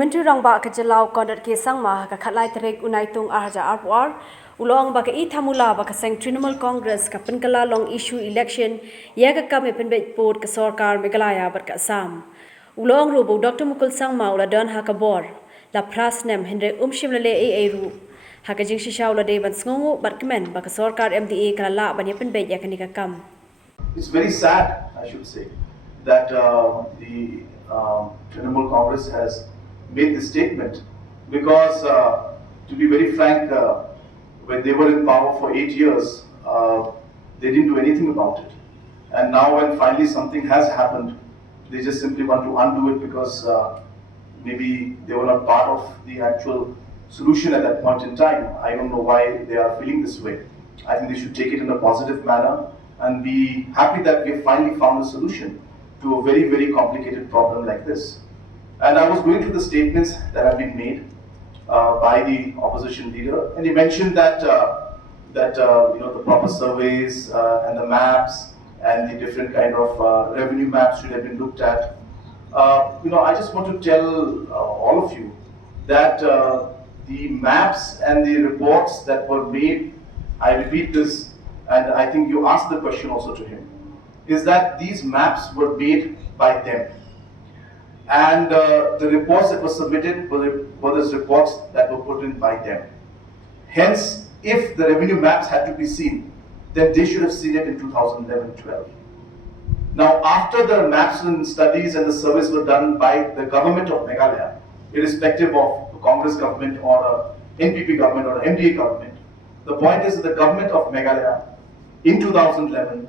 Umentu rang ba kajalau Conrad ke sang ma ka khatlai terek unaitung arja arpor ulong ba ka ithamula ba ka sang Trinamool Congress ka penkala long issue election ya ka kam pen bet port ka sarkar Meghalaya bat ka Assam ulong ru bo Dr Mukul sang ma ula don ha ka Bor la Snem Hynrei Shym le Eiei ru ha ka jing shisha ula de ban sngongu bat kemen ba ka sarkar MDA ka la ban pen bet ya ka ni ka kam. It's very sad, I should say, that the Trinamool Congress has made this statement because, to be very frank, when they were in power for 8 years, they didn't do anything about it. And now when finally something has happened, they just simply want to undo it because maybe they were not part of the actual solution at that point in time. I don't know why they are feeling this way. I think they should take it in a positive manner and be happy that we have finally found a solution to a very, very complicated problem like this. And I was going through the statements that have been made by the opposition leader, and he mentioned that the proper surveys and the maps and the different kind of revenue maps should have been looked at. I just want to tell all of you that the maps and the reports that were made, I repeat this, and I think you asked the question also to him, is that these maps were made by them. And the reports that were submitted were those reports that were put in by them. Hence, if the revenue maps had to be seen, then they should have seen it in 2011-12. Now, after the maps and studies and the surveys were done by the government of Meghalaya, irrespective of the Congress government or a NPP government or an MDA government, the point is that the government of Meghalaya in 2011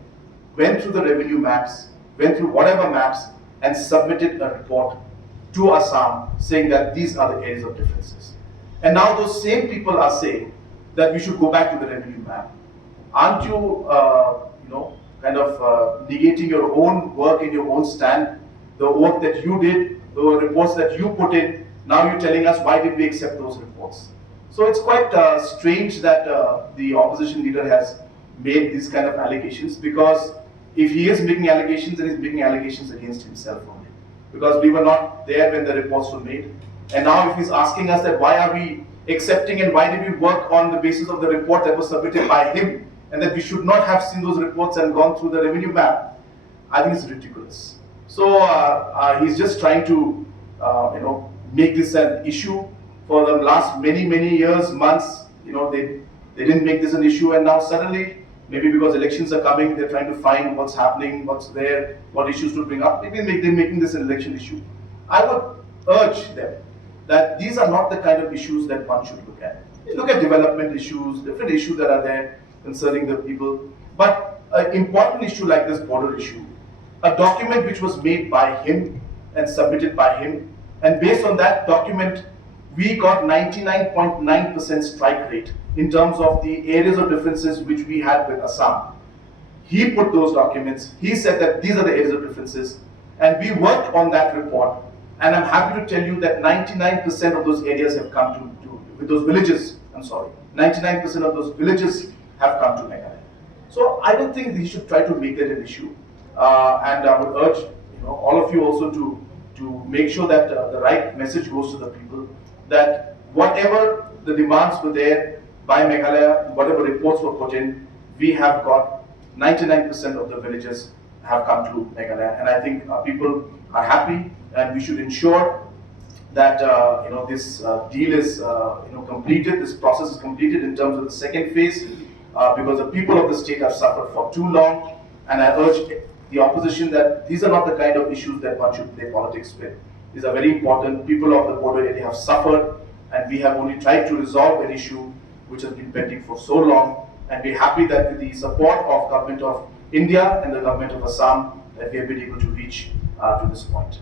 went through the revenue maps, went through whatever maps, and submitted a report to Assam saying that these are the areas of differences. And now those same people are saying that we should go back to the revenue map. Aren't you, negating your own work and your own stand, the work that you did, the reports that you put in? Now you're telling us why did we accept those reports? So it's quite strange that the opposition leader has made these kind of allegations, because if he is making allegations, then he's making allegations against himself only. Because we were not there when the reports were made. And now if he's asking us that why are we accepting and why did we work on the basis of the report that was submitted by him, and that we should not have seen those reports and gone through the revenue map, I think it's ridiculous. So he's just trying to make this an issue. For the last many years, months, they didn't make this an issue, and now suddenly, maybe because elections are coming, they're trying to find what's happening, what's there, what issues to bring up. Maybe they're making this an election issue. I would urge them that these are not the kind of issues that one should look at. You look at development issues, different issues that are there concerning the people. But an important issue like this border issue, a document which was made by him and submitted by him, and based on that document, we got 99.9% strike rate in terms of the areas of differences which we had with Assam. He put those documents, he said that these are the areas of differences, and we worked on that report, and I'm happy to tell you that 99% of those areas have come with those villages, 99% of those villages have come to Meghalaya. So I don't think we should try to make that an issue, and I would urge all of you also to make sure that the right message goes to the people, that whatever the demands were there by Meghalaya, whatever reports were put in, we have got 99% of the villages have come to Meghalaya, and I think people are happy, and we should ensure that this deal is completed, this process is completed in terms of the second phase, because the people of the state have suffered for too long, and I urge the opposition that these are not the kind of issues that one should play politics with. These are very important. People of the border area have suffered, and we have only tried to resolve an issue which has been pending for so long, and we're happy that with the support of Government of India and the Government of Assam, that we have been able to reach to this point.